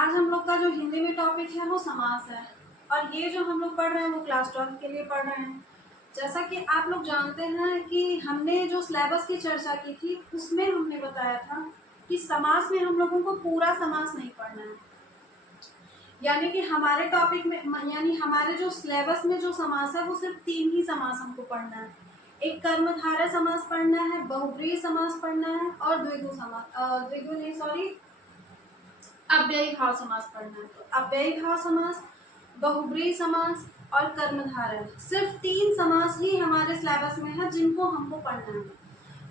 आज हम लोग का जो हिंदी में टॉपिक है वो समास है, और ये जो हम लोग पढ़ रहे हैं वो क्लास 12 के लिए पढ़ रहे हैं। जैसा कि आप लोग जानते हैं कि हमने जो सिलेबस की चर्चा की थी उसमें हमने बताया था कि समास में हम लोगों को पूरा समास नहीं पढ़ना है, यानी कि हमारे टॉपिक में, यानी हमारे जो सिलेबस में जो समास है वो सिर्फ 3 ही समास हमको पढ़ना है। एक कर्मधारय समास पढ़ना है, बहुब्रीहि समास पढ़ना है, और द्विगु समास, द्विगु नहीं सॉरी, अव्ययी भाव समास पढ़ना है। तो अव्ययी भाव समास, बहुब्रीहि समास और कर्मधारय, सिर्फ 3 समास ही हमारे सिलेबस में है जिनको हमको पढ़ना है।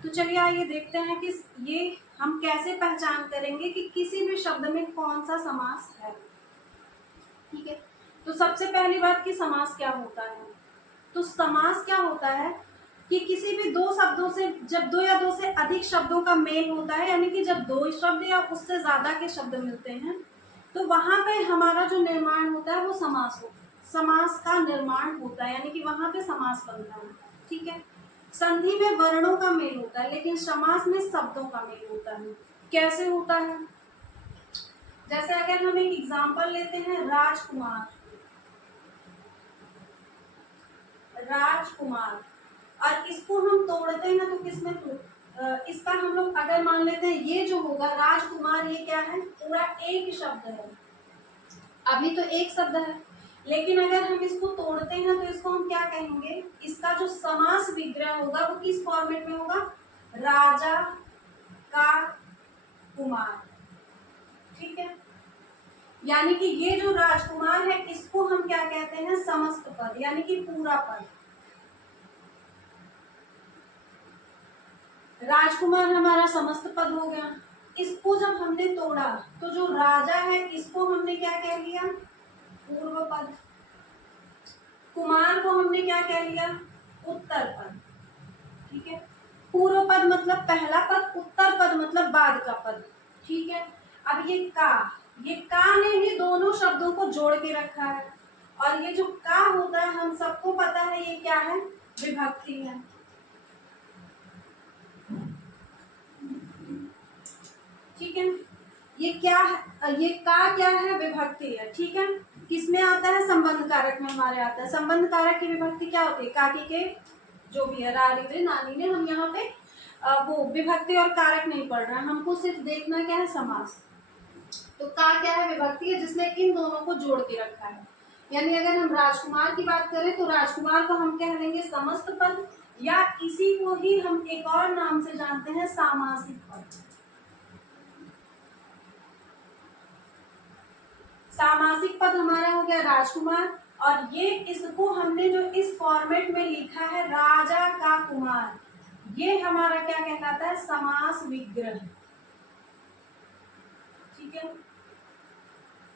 तो चलिए आइए देखते हैं कि ये हम कैसे पहचान करेंगे कि किसी भी शब्द में कौन सा समास है। ठीक है, तो सबसे पहली बात कि समास क्या होता है। तो समास क्या होता है कि किसी भी दो शब्दों से, जब दो या दो से अधिक शब्दों का मेल होता है, यानी कि जब 2 शब्द या उससे ज्यादा के शब्द मिलते हैं तो वहां पे हमारा जो निर्माण होता है वो समास का निर्माण होता है, यानी कि वहां पे समास बनता है। ठीक है, संधि में वर्णों का मेल होता है लेकिन समास में शब्दों का मेल होता है। कैसे होता है, जैसे अगर हम एक एग्जाम्पल लेते हैं, राजकुमार, राजकुमार, और इसको हम तोड़ते हैं तो किसमें इसका हम लोग अगर मान लेते हैं ये जो होगा राजकुमार, ये क्या है, पूरा एक शब्द है, अभी तो एक शब्द है, लेकिन अगर हम इसको तोड़ते हैं तो इसको हम क्या कहेंगे, इसका जो समास विग्रह होगा वो किस फॉर्मेट में होगा, राजा का कुमार। ठीक है, यानी कि ये जो राजकुमार है इसको हम क्या कहते हैं, समस्त पद, यानी कि पूरा पद। राजकुमार हमारा समस्त पद हो गया। इसको जब हमने तोड़ा तो जो राजा है इसको हमने क्या कह लिया, पूर्व पद। कुमार को हमने क्या कह लिया, उत्तर पद। ठीक है, पूर्व पद मतलब पहला पद, उत्तर पद मतलब बाद का पद। ठीक है, अब ये का ने ही दोनों शब्दों को जोड़ के रखा है, और ये जो का होता है हम सबको पता है ये क्या है, विभक्ति है। ठीक है, ये क्या है, ये का क्या है, विभक्ति है। ठीक है, किसमें आता है, संबंध कारक में हमारे आता है। संबंध कारक की विभक्ति क्या होती है, काकी के जो भी है, रारी ने, नानी ने, हम यहाँ पे वो विभक्ति और कारक नहीं पढ़ रहे हैं, हमको सिर्फ देखना क्या है, समास। तो का क्या है, विभक्ति है जिसने इन दोनों को जोड़ के रखा है। यानी अगर हम राजकुमार की बात करें तो राजकुमार को हम कह देंगे समस्त पद, या इसी को ही हम एक और नाम से जानते हैं, सामासिक पद। सामासिक पद हमारा हो गया राजकुमार, और ये इसको हमने जो इस फॉर्मेट में लिखा है राजा का कुमार, ये हमारा क्या कहलाता है, समास विग्रह। ठीक है,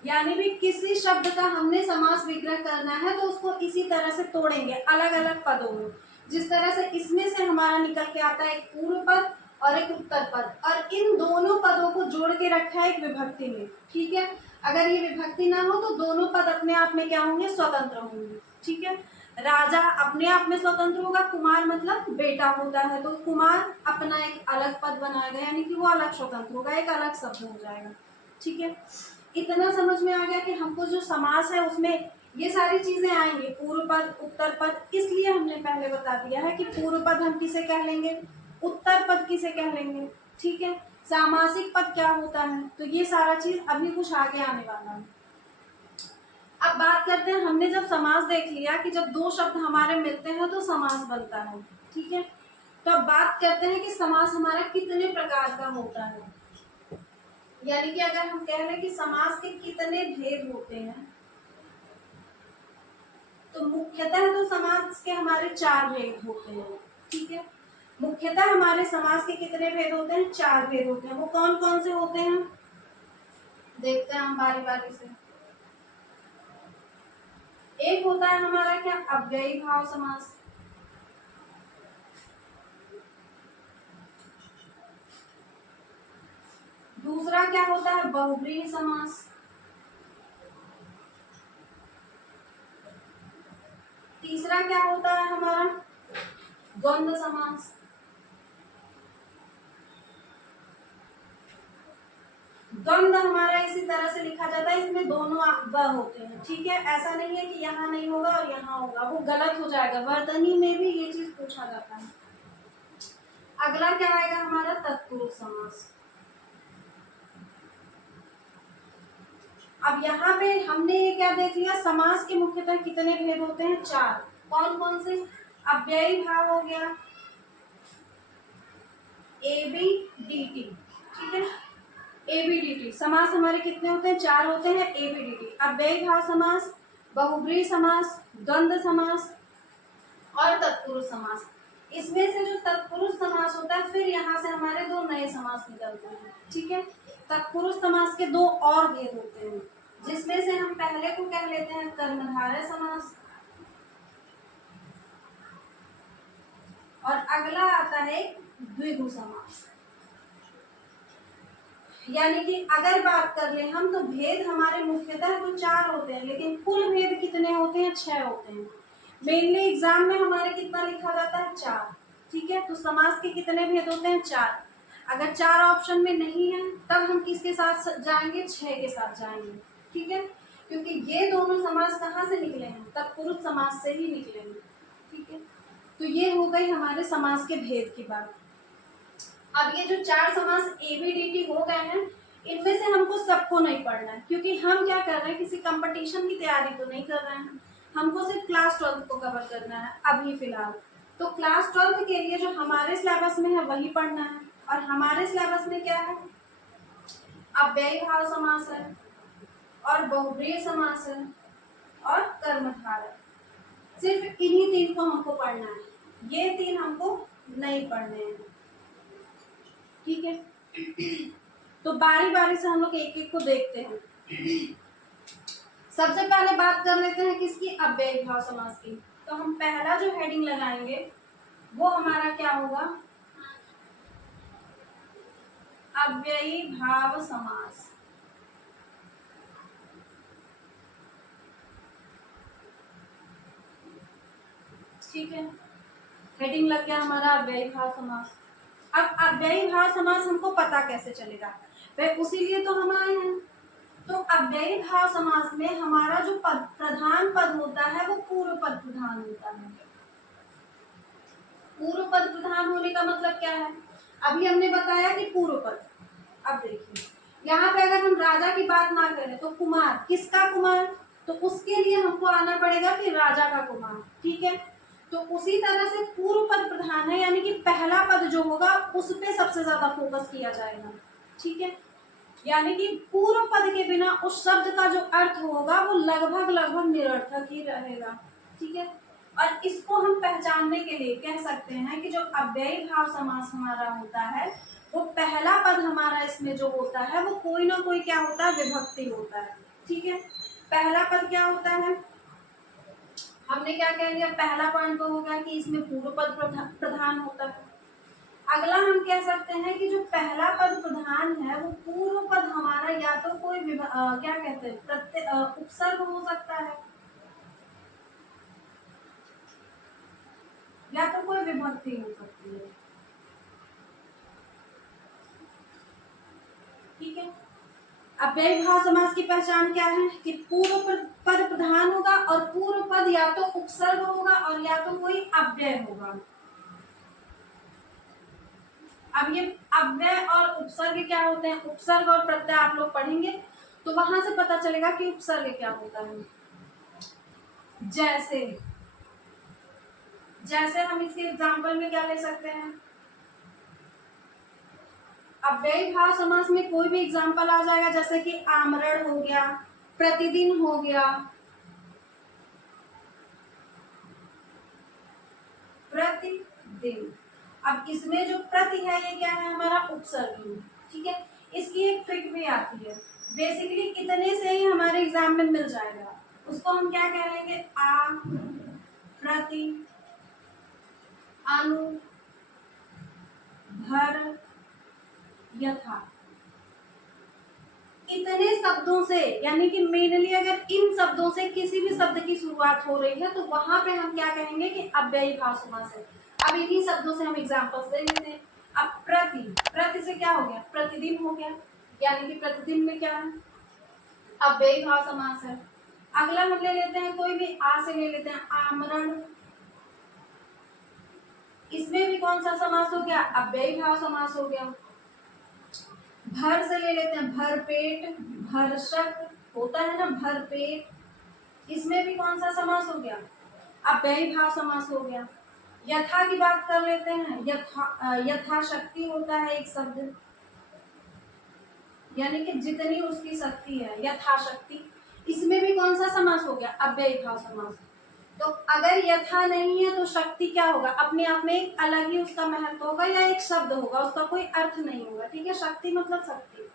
यानी भी किसी शब्द का हमने समास विग्रह करना है तो उसको इसी तरह से तोड़ेंगे अलग अलग पदों में। जिस तरह से इसमें से हमारा निकल के आता है एक पूर्व पद और एक उत्तर पद, और इन दोनों पदों को जोड़ के रखा है एक विभक्ति में। ठीक है, अगर ये विभक्ति ना हो तो दोनों पद अपने आप में क्या होंगे, स्वतंत्र होंगे। ठीक है, राजा अपने आप में स्वतंत्र होगा, कुमार मतलब बेटा होता है, तो कुमार अपना एक अलग पद बनाएगा, यानी कि वो अलग स्वतंत्र होगा, एक अलग शब्द हो जाएगा। ठीक है, इतना समझ में आ गया कि हमको जो समास है उसमें ये सारी चीजें आएंगी, पूर्व पद, उत्तर पद, इसलिए हमने पहले बता दिया है कि पूर्व पद हम किसे कह लेंगे, उत्तर पद किसे कह लेंगे। ठीक है, सामासिक पद क्या होता है, तो ये सारा चीज अभी कुछ आगे आने वाला है। अब बात करते हैं, हमने जब समास देख लिया कि जब 2 शब्द हमारे मिलते हैं तो समास बनता है। ठीक है, तो अब बात करते हैं कि समास हमारा कितने प्रकार का होता है, यानी कि अगर हम कह लें कि समास के कितने भेद होते हैं, तो मुख्यतः तो समास के हमारे 4 भेद होते हैं। ठीक है, मुख्यतः हमारे समास के कितने भेद होते हैं, 4 भेद होते हैं। वो कौन कौन से होते हैं, देखते हैं हम बारी बारी से। एक होता है हमारा क्या, अव्ययी भाव समास। दूसरा क्या होता है, बहुब्रीहि समास। तीसरा क्या होता है हमारा, द्वंद्व समास। द्वंद्व हमारा इसी तरह से लिखा जाता है, इसमें दोनों व होते हैं, ठीक है। ऐसा नहीं है कि यहाँ नहीं होगा और यहाँ होगा, वो गलत हो जाएगा। वर्तनी में भी ये चीज पूछा जाता है। अगला क्या आएगा हमारा, तत्पुरुष समास। अब यहाँ पे हमने ये क्या देख लिया, समास के मुख्यतः कितने भेद होते हैं, 4। कौन कौन से, अव्ययी भाव हो गया, एबीडीटी, ठीक है। एबीडीटी समास हमारे कितने होते हैं, 4 होते हैं। एबीडीटी अव्ययी भाव समास, बहुब्रीहि समास, द्वंद्व समास और तत्पुरुष समास। इसमें से जो तत्पुरुष समास होता है, फिर यहाँ से हमारे 2 नए समास निकलते हैं, ठीक है। तत्पुरुष समास के 2 और भेद होते हैं, जिसमें से हम पहले को कह लेते हैं कर्मधारय समास, और अगला आता है द्विगु समास। यानी कि अगर बात कर ले हम, तो भेद हमारे मुख्यतः तो 4 होते हैं, लेकिन कुल भेद कितने होते हैं, 6 होते हैं। मेनली एग्जाम में हमारे कितना लिखा जाता है, 4, ठीक है। तो समास के कितने भेद होते हैं, 4। अगर 4 ऑप्शन में नहीं है, तब हम किसके साथ जाएंगे, 6 के साथ जाएंगे, ठीक है। क्योंकि ये दोनों समास कहाँ से निकले हैं, तत्पुरुष समास से ही निकले हैं, ठीक है। तो ये हो गई हमारे समास के भेद की बात। अब ये जो 4 समास एबीडीटी हो गए हैं, इनमें से हमको सबको नहीं पढ़ना है, क्योंकि हम क्या कर रहे हैं, किसी कंपटीशन की तैयारी तो नहीं कर रहे हैं, हमको सिर्फ क्लास 12 को कवर करना है अभी फिलहाल। तो क्लास 12 के लिए जो हमारे सिलेबस में है वही पढ़ना है, और हमारे सिलेबस में क्या है, अव्ययी भाव समास है, और बहुब्रीहि समास है, और कर्मधारय। सिर्फ इन्हीं 3 को हमको पढ़ना है, ये 3 हमको नहीं पढ़ने हैं, ठीक है। तो बारी बारी से हम लोग एक एक को देखते हैं। सबसे पहले बात कर लेते हैं किसकी, अव्ययी भाव समास की। तो हम पहला जो हेडिंग लगाएंगे वो हमारा क्या होगा, अव्ययी भाव समास, ठीक है। हेडिंग लग गया हमारा अव्ययी भाव समास। अब अव्ययी भाव समास हमको पता कैसे चलेगा, वह उसीलिए तो हम आए हैं। तो अव्ययी भाव समास में हमारा जो प्रधान पद होता है वो पूर्व पद प्रधान होता है। पूर्व पद प्रधान होने का मतलब क्या है, अभी हमने बताया कि पूर्व पद। अब देखिए यहाँ पे अगर हम राजा की बात ना करें तो कुमार, किसका कुमार, तो उसके लिए हमको आना पड़ेगा कि राजा का कुमार, ठीक है। तो उसी तरह से पूर्व पद प्रधान है, यानी कि पहला पद जो होगा उस पे सबसे ज्यादा फोकस किया जाएगा, ठीक है। यानी कि पूर्व पद के बिना उस शब्द का जो अर्थ होगा वो लगभग लगभग निरर्थक ही रहेगा, ठीक है। और इसको हम पहचानने के लिए कह सकते हैं कि जो अव्ययी भाव समास हमारा होता है, वो पहला पद हमारा इसमें जो होता है वो कोई ना कोई क्या होता है, विभक्ति होता है, ठीक है। पहला पद क्या होता है, हमने क्या कह लिया, पहला पॉइंट तो होगा कि इसमें पूर्व पद प्रधान होता है। अगला हम कह सकते हैं कि जो पहला पद प्रधान है वो पूर्व पद हमारा या तो कोई क्या कहते हैं, उपसर्ग हो सकता है, या तो कोई विभक्ति हो सकती है, ठीक है। अव्ययी भाव समास की पहचान क्या है कि पूर्व पद प्रधान होगा, और पूर्व पद या तो उपसर्ग होगा और या तो कोई अव्यय होगा। अब ये अव्यय और उपसर्ग क्या होते हैं, उपसर्ग और प्रत्यय आप लोग पढ़ेंगे तो वहां से पता चलेगा कि उपसर्ग क्या होता है। जैसे जैसे हम इसके एग्जाम्पल में क्या ले सकते हैं, अव्ययी भाव समास में कोई भी एग्जाम्पल आ जाएगा, जैसे कि आमरण हो गया, प्रतिदिन हो गया, प्रतिदिन। अब इसमें जो प्रति है ये क्या है, हमारा उपसर्ग है, ठीक है। इसकी एक ट्रिक भी आती है, बेसिकली इतने से ही हमारे एग्जाम में मिल जाएगा। उसको हम क्या कहेंगे, आ, प्रति, अनु, भर, यथा। इतने शब्दों से, यानी कि मेनली अगर इन शब्दों से किसी भी शब्द की शुरुआत हो रही है तो वहां पे हम क्या कहेंगे कि अव्ययी भाव समास है। अब इन्हीं शब्दों से हम एग्जांपल्स दे लेते हैं। अब प्रति, प्रति से क्या हो गया, प्रतिदिन हो गया, यानी कि प्रतिदिन में क्या है, अव्ययी भाव समास है। अगला हम ले लेते हैं, कोई भी आ से ले लेते हैं, आमरण। इसमें भी कौन सा समास हो गया, अव्ययी भाव समास हो गया। भर से ले लेते हैं, भरपेट, भरसक होता है ना, भरपेट। इसमें भी कौन सा समास हो गया, अव्ययी भाव समास हो गया। यथा की बात कर लेते हैं, यथाशक्ति होता है एक शब्द, यानी कि जितनी उसकी शक्ति है, यथाशक्ति। इसमें भी कौन सा समास हो गया, अव्ययी भाव समास। तो अगर यथा नहीं है तो शक्ति क्या होगा, अपने आप में एक अलग ही उसका महत्व होगा या एक शब्द होगा, उसका कोई अर्थ नहीं होगा। ठीक है, शक्ति मतलब शक्ति।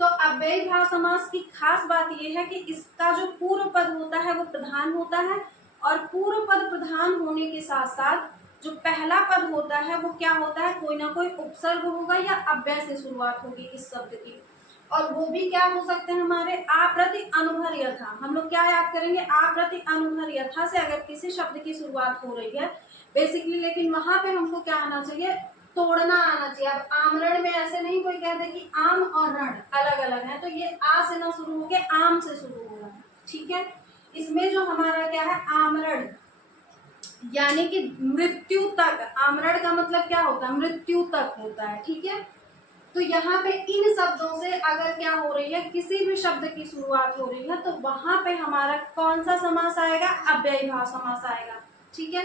तो अव्ययी भाव समास की खास बात यह है कि इसका जो पूर्व पद होता है वो प्रधान होता है, और पूर्व पद प्रधान होने के साथ साथ जो पहला पद होता है वो क्या होता है, कोई ना कोई उपसर्ग होगा या अव्यय से शुरुआत होगी इस शब्द की। और वो भी क्या हो सकते हैं हमारे, आ प्रति अनुभर यथा। हम लोग क्या याद करेंगे, आ प्रति अनुभर यथा से अगर किसी शब्द की शुरुआत हो रही है बेसिकली, लेकिन वहां पे हमको क्या आना चाहिए, तोड़ना आना चाहिए। अब आमरण में ऐसे नहीं कोई कहते कि आम और रण अलग अलग है, तो ये आ से ना शुरू होके आम से शुरू हो रहा है। ठीक है, इसमें जो हमारा क्या है, आमरण यानी कि मृत्यु तक। आमरण का मतलब क्या होता है, मृत्यु तक होता है। ठीक है, तो यहाँ पे इन शब्दों से अगर क्या हो रही है, किसी भी शब्द की शुरुआत हो रही है, तो वहां पे हमारा कौन सा समास आएगा, अव्ययी भाव समास आएगा। ठीक है,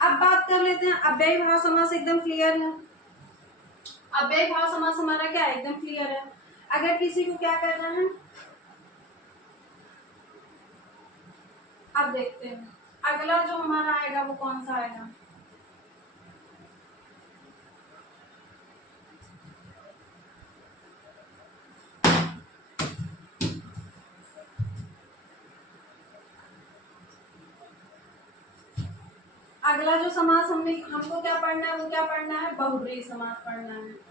अब बात कर लेते हैं, अव्ययी भाव समास एकदम क्लियर है। अव्ययी भाव समास हमारा क्या है, एकदम क्लियर है। अगर किसी को क्या करना है, अब देखते हैं अगला जो हमारा आएगा वो कौन सा आएगा। अगला जो समास हमको क्या पढ़ना है, वो क्या पढ़ना है, बहुब्रीहि समास पढ़ना है।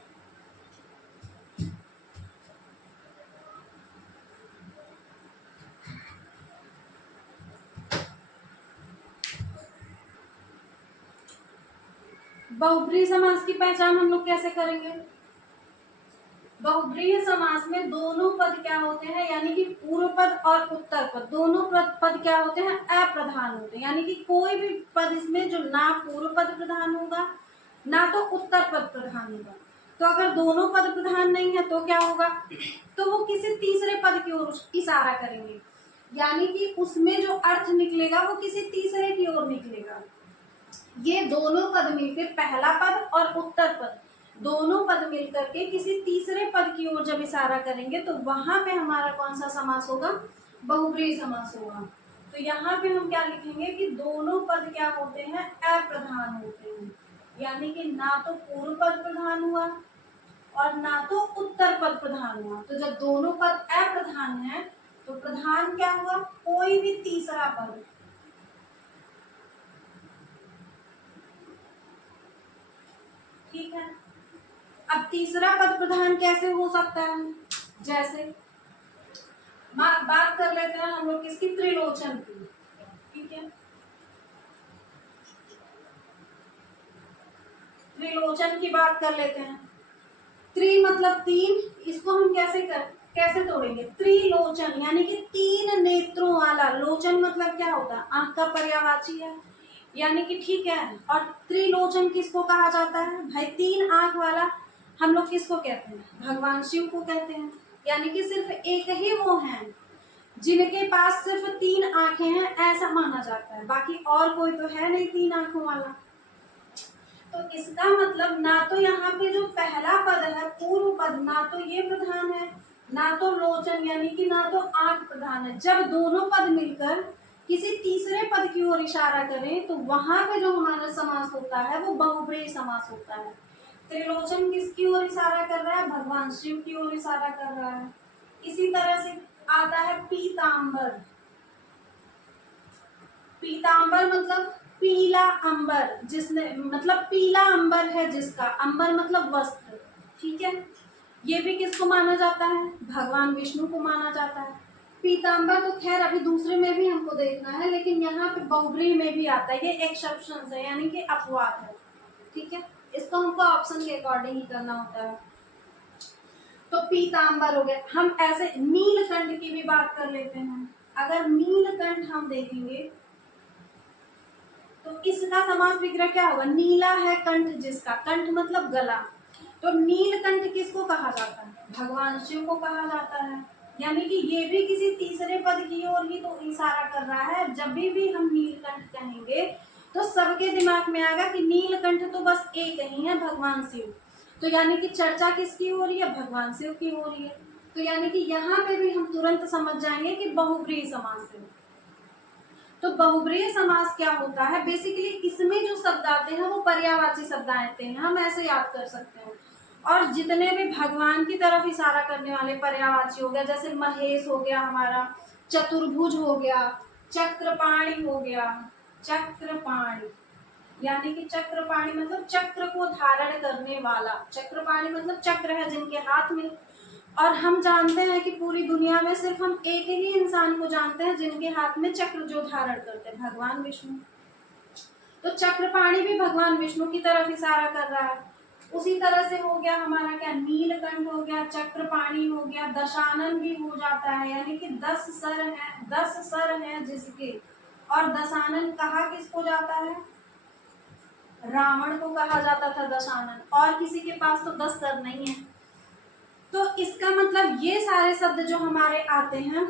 बहुब्रीहि समास की पहचान हम लोग कैसे करेंगे, बहुब्रीहि समास में दोनों पद क्या होते हैं, यानी कि पूर्व पद और उत्तर पद दोनों पद क्या होते हैं, अप्रधान होते हैं। यानी कि कोई भी पद इसमें जो ना पूर्व पद प्रधान होगा ना तो उत्तर पद प्रधान होगा। तो अगर दोनों पद प्रधान नहीं है तो क्या होगा, तो वो किसी तीसरे पद की ओर इशारा करेंगे, यानी कि उसमें जो अर्थ निकलेगा वो किसी तीसरे की ओर निकलेगा। ये दोनों पद मिलकर, पहला पद और उत्तर पद दोनों पद मिलकर के किसी तीसरे पद की ओर जब इशारा करेंगे तो वहां पे हमारा कौन सा समास होगा, बहुब्रीहि समास होगा। तो यहाँ पे हम क्या लिखेंगे कि दोनों पद क्या होते हैं, अप्रधान होते हैं। यानी कि ना तो पूर्व पद प्रधान हुआ और ना तो उत्तर पद प्रधान हुआ। तो जब दोनों पद अप्रधान है तो प्रधान क्या हुआ, कोई भी तीसरा पद। ठीक है, अब तीसरा पद प्रधान कैसे हो सकता है, जैसे बात कर लेते हैं हम लोग किसकी, त्रिलोचन की। ठीक है, त्रिलोचन की बात कर लेते हैं। त्रि मतलब तीन, इसको हम कैसे तोड़ेंगे, त्रिलोचन यानी कि तीन नेत्रों वाला। लोचन मतलब क्या होता है, आंख का पर्यायवाची है, यानी कि ठीक है। और त्रिलोचन किसको कहा जाता है भाई, तीन आंख वाला। हम लोग किसको कहते हैं, भगवान शिव को कहते हैं। यानी कि सिर्फ एक ही वो हैं जिनके पास सिर्फ तीन आंखें हैं, ऐसा माना जाता है। बाकी और कोई तो है नहीं तीन आंखों वाला। तो इसका मतलब ना तो यहाँ पे जो पहला पद है पूर्व पद, ना तो ये प्रधान है, ना तो लोचन यानी कि ना तो आंख प्रधान है। जब दोनों पद मिलकर किसी तीसरे पद की ओर इशारा करें तो वहां पे जो हमारा समास होता है वो बहुब्रीहि समास होता है। त्रिलोचन किसकी ओर इशारा कर रहा है, भगवान शिव की ओर इशारा कर रहा है। इसी तरह से आता है पीतांबर। पीतांबर मतलब पीला अंबर, जिसने मतलब पीला अंबर है जिसका, अंबर मतलब वस्त्र। ठीक है, ये भी किसको माना जाता है, भगवान विष्णु को माना जाता है। पीतांबर तो खैर अभी दूसरे में भी हमको देखना है, लेकिन यहाँ पे बहुब्रीहि में भी आता है, ये एक्सेप्शन है यानी कि अपवाद है। ठीक है, इसको हमको ऑप्शन के अकॉर्डिंग ही करना होता है। तो पीतांबर हो गया। हम ऐसे नीलकंठ की भी बात कर लेते हैं। अगर नीलकंठ हम देखेंगे तो इसका समास विग्रह क्या होगा? नीला है कंठ जिसका, कंठ मतलब गला, तो नीलकंठ किसको कहा जाता है? भगवान शिव को कहा जाता है। यानी कि ये भी किसी तीसरे पद की ओर ही तो इशारा कर रहा है। जब भी हम नीलकंठ कहेंगे तो सबके दिमाग में आएगा कि नीलकंठ तो बस एक ही है, भगवान शिव। तो यानी कि चर्चा किसकी हो रही है? भगवान शिव की हो रही है। तो यानी कि यहाँ पे भी हम तुरंत समझ जाएंगे कि बहुब्रीहि समास है। तो बहुब्रीहि समास क्या होता है? बेसिकली इसमें जो शब्द आते हैं वो पर्यायवाची शब्द आते हैं, हम ऐसे याद कर सकते हैं। और जितने भी भगवान की तरफ इशारा करने वाले पर्यायवाची हो गया, जैसे महेश हो गया हमारा, चतुर्भुज हो गया, चक्रपाणि हो गया, चक्रपाणि यानी कि चक्रपाणि मतलब चक्र को धारण करने वाला, चक्रपाणि मतलब चक्र है जिनके हाथ में। और हम जानते हैं कि पूरी दुनिया में सिर्फ हम एक ही इंसान को जानते हैं जिनके हाथ में चक्र जो धारण करते हैं, भगवान विष्णु। तो चक्रपाणि भी भगवान विष्णु की तरफ इशारा कर रहा है। उसी तरह से हो गया हमारा क्या? नीलकंठ हो गया, चक्रपाणि हो गया, दशानन भी हो जाता है, यानी कि 10 सर हैं, 10 सर हैं जिसके। और दशानन कहा किसको जाता है? रावण को कहा जाता था दशानन, और किसी के पास तो 10 सर नहीं है। तो इसका मतलब ये सारे शब्द जो हमारे आते हैं,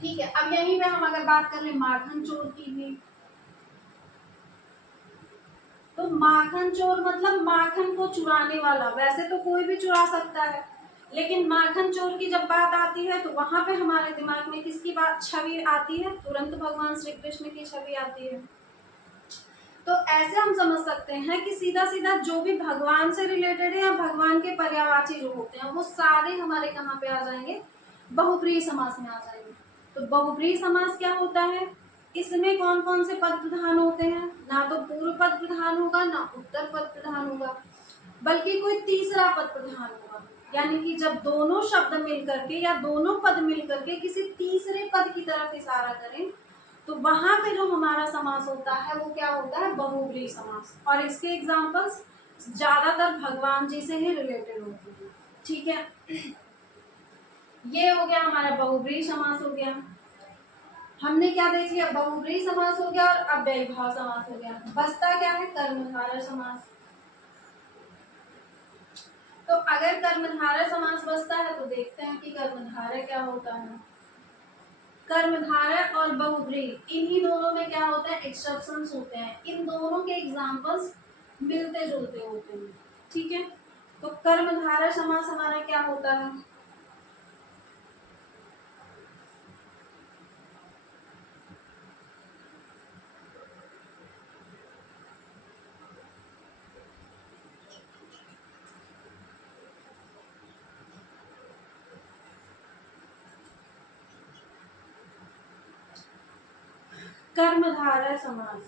ठीक है। अब यहीं पे हम अगर बात कर ले माखन चोर की भी, तो माखन चोर मतलब माखन को चुराने वाला। वैसे तो कोई भी चुरा सकता है, लेकिन माखन चोर की जब बात आती है तो वहां पे हमारे दिमाग में किसकी बात छवि आती है? तुरंत भगवान श्री कृष्ण की छवि आती है। तो ऐसे हम समझ सकते हैं कि सीधा सीधा जो भी भगवान से रिलेटेड है या भगवान के पर्यायवाची जो होते हैं वो सारे हमारे कहाँ पे आ जाएंगे? बहुब्रीहि समास में आ जाएंगे। तो बहुब्रीहि समास क्या होता है? इसमें कौन कौन से पद प्रधान होते हैं? ना तो पूर्व पद प्रधान होगा, ना उत्तर पद प्रधान होगा, बल्कि कोई तीसरा पद प्रधान होगा। यानी कि जब दोनों शब्द मिल करके या दोनों पद मिल करके किसी तीसरे पद की तरफ इशारा करें तो वहां पे जो हमारा समास होता है वो क्या होता है? बहुब्रीहि समास। और इसके एग्जाम्पल्स ज्यादातर भगवान जी से ही रिलेटेड होते हैं। ठीक है, ये हो गया हमारा बहुब्रीहि समास हो गया। हमने क्या देख लिया? बहुब्रीहि समास हो गया और अव्ययीभाव समास हो गया। बचता क्या है? कर्मधारय समास। तो अगर कर्मधारय समास बचता है तो देखते हैं कि कर्मधारय क्या होता है। कर्मधारय और बहुब्रीहि इन्हीं दोनों में क्या होता है? एक्सेप्शंस होते हैं। इन दोनों के एग्जांपल्स मिलते जुलते होते हैं। ठीक है, तो कर्मधारय समास हमारा क्या होता है? कर्मधारय समास,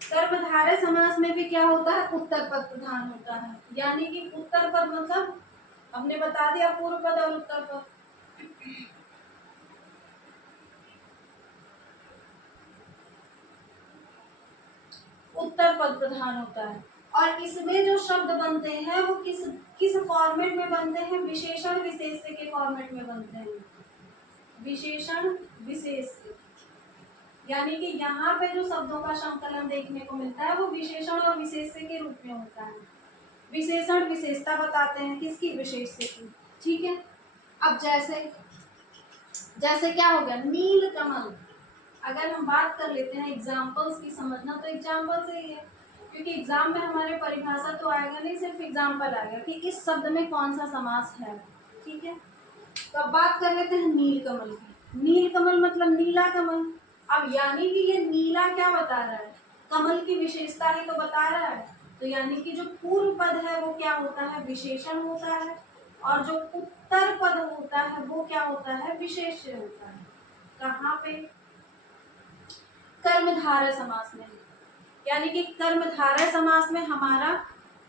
कर्मधारय समास में भी क्या होता है? उत्तर पद प्रधान होता है। यानी कि उत्तर पद मतलब हमने बता दिया पूर्व पद और उत्तर पद। उत्तर पद प्रधान होता है। और इसमें जो शब्द बनते हैं वो किस किस फॉर्मेट में बनते हैं? विशेषण विशेष्य के फॉर्मेट में बनते हैं। विशेषण विशेष्य, यानी कि यहाँ पे जो शब्दों का संकलन देखने को मिलता है वो विशेषण और विशेष्य के रूप में होता है। विशेषण विशेषता बताते हैं किसकी? विशेष्य की। ठीक है, अब जैसे जैसे क्या हो गया? नील कमल। अगर हम बात कर लेते हैं एग्जाम्पल्स की समझना, तो एग्जाम्पल से ही है, क्योंकि एग्जाम में हमारे परिभाषा तो आएगा नहीं, सिर्फ एग्जाम्पल आएगा कि इस शब्द में कौन सा समास है। ठीक है, तो अब बात कर लेते हैं नीलकमल की। नीलकमल मतलब नीला कमल। अब यानी कि ये नीला क्या बता रहा है? कमल की विशेषता ही तो बता रहा है। तो यानी कि जो पूर्व पद है वो क्या होता है? विशेषण होता है, और जो उत्तर पद होता है वो क्या होता है? विशेष्य होता है। कहाँ पे? कर्मधारय समास में। यानी कि कर्मधारय समास में हमारा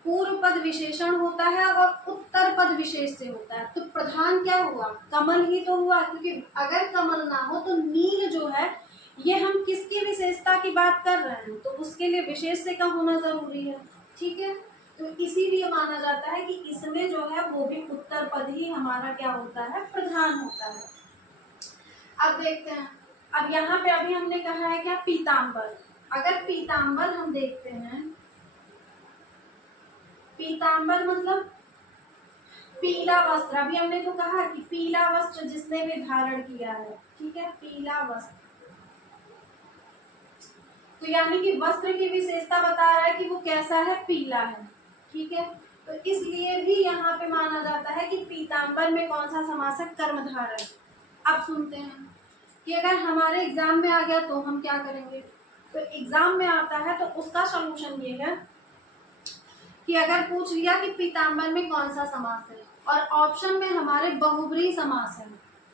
पूर्व पद विशेषण होता है और उत्तर पद विशेष से होता है। तो प्रधान क्या हुआ? कमल ही तो हुआ, क्योंकि अगर कमल ना हो तो नील जो है ये हम किसकी विशेषता की बात कर रहे हैं, तो उसके लिए विशेष से का होना जरूरी है। ठीक है, तो इसीलिए माना जाता है कि इसमें जो है वो भी उत्तर पद ही हमारा क्या होता है, प्रधान होता है। अब देखते हैं, अब यहाँ पे अभी हमने कहा है क्या, पीतांबर। अगर पीतांबर हम देखते हैं, पीतांबर मतलब पीला वस्त्र। अभी हमने तो कहा कि पीला वस्त्र जिसने भी धारण किया है, ठीक है, पीला वस्त्र। तो यानी कि वस्त्र की विशेषता बता रहा है कि वो कैसा है, पीला है, ठीक है। तो इसलिए भी यहाँ पे माना जाता है कि पीतांबर में कौन सा समास है, कर्मधारय। अब सुनते हैं कि अगर हमारे एग्जाम में आ गया तो हम क्या करेंगे। तो एग्जाम में आता है तो उसका सॉल्यूशन ये है कि अगर पूछ लिया कि पीतांबर में कौन सा समास है और ऑप्शन में हमारे बहुब्रीहि समास है,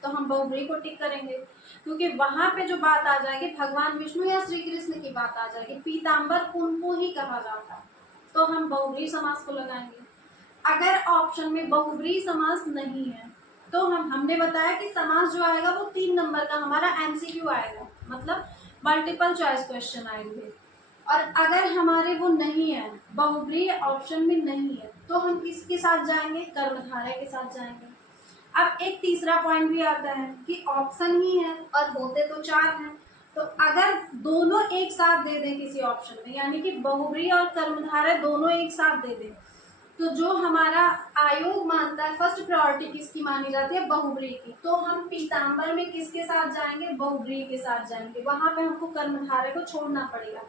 तो हम बहुब्रीहि को टिक करेंगे, क्योंकि वहां पे जो बात आ जाएगी भगवान विष्णु या श्री कृष्ण की बात आ जाएगी, पीतांबर उनको ही कहा जाता है, तो हम बहुब्रीहि समास को लगाएंगे। अगर ऑप्शन में बहुब्रीहि समास नहीं है तो हमने बताया कि समास जो आएगा वो 3 नंबर का हमारा एमसीक्यू आएगा, मतलब मल्टीपल चॉइस क्वेश्चन आएंगे। और अगर हमारे वो नहीं है, बहुब्रीहि ऑप्शन में नहीं है, तो हम किसके साथ जाएंगे, कर्मधारय के साथ जाएंगे। अब एक तीसरा पॉइंट भी आता है कि ऑप्शन ही है और होते तो 4 हैं, तो अगर दोनों एक साथ दे दें किसी ऑप्शन में, यानी कि बहुब्रीहि और कर्मधारय दोनों एक साथ दे दें, तो जो हमारा आयोग मानता है फर्स्ट प्रायोरिटी किसकी मानी जाती है, बहुब्रीहि की, तो हम पीतांबर में किसके साथ जाएंगे, बहुब्रीहि के साथ जाएंगे। वहां पे हमको कर्मधारय को छोड़ना पड़ेगा,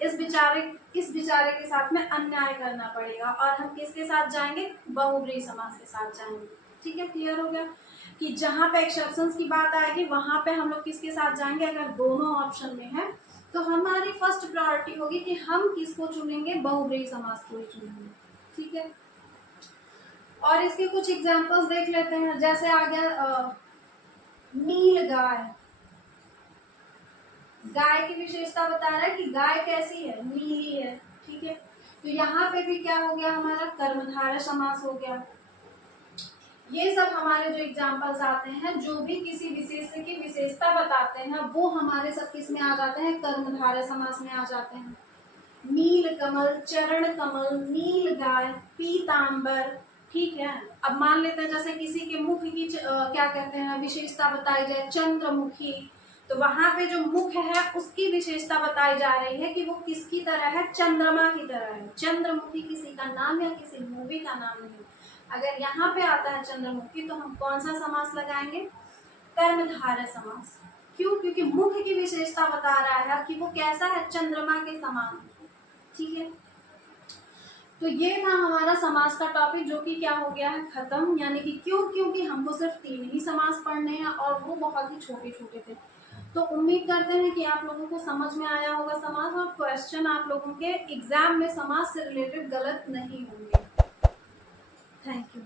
इस बेचारे के साथ में अन्याय करना पड़ेगा और हम किसके साथ जाएंगे, बहुब्रीहि समास के साथ जाएंगे। ठीक है, क्लियर हो गया कि जहां पे एक्सेप्शंस की बात आएगी वहां पे हम लोग किसके साथ जाएंगे, अगर दोनों ऑप्शन में है तो हमारी फर्स्ट प्रायोरिटी होगी कि हम किसको चुनेंगे, बहुब्रीहि समास को ही चुनेंगे। ठीक है, और इसके कुछ एग्जांपल्स देख लेते हैं। जैसे आ गया नील गाय, गाय की विशेषता बता रहा है कि गाय कैसी है, नीली है, ठीक है। तो यहाँ पे भी क्या हो गया, हमारा कर्मधारय समास हो गया। ये सब हमारे जो एग्जांपल्स आते हैं, जो भी किसी विशेष की विशेषता बताते हैं, वो हमारे सब किस में आ जाते हैं, कर्मधारय समास में आ जाते हैं। नील कमल, चरण कमल, नील गाय, पीतांबर, ठीक है। अब मान लेते हैं जैसे किसी के मुख की क्या कहते हैं विशेषता बताई जाए, चंद्रमुखी, तो वहां पे जो मुख है उसकी विशेषता बताई जा रही है कि वो किसकी तरह है, चंद्रमा की तरह है। चंद्रमुखी किसी का नाम या किसी मूवी का नाम नहीं। अगर यहाँ पे आता है चंद्रमुखी तो हम कौन सा समास लगाएंगे, कर्मधारय समास। क्यों, क्योंकि मुख की विशेषता बता रहा है कि वो कैसा है, चंद्रमा के समान। ठीक है, तो ये था हमारा समास का टॉपिक, जो कि क्या हो गया है, खत्म। यानी कि क्यों, क्योंकि हमको सिर्फ 3 ही समास पढ़ने हैं और वो बहुत ही छोटे छोटे थे। तो उम्मीद करते हैं कि आप लोगों को समझ में आया होगा समास, और क्वेश्चन आप लोगों के एग्जाम में समास से रिलेटेड गलत नहीं होंगे। Thank you.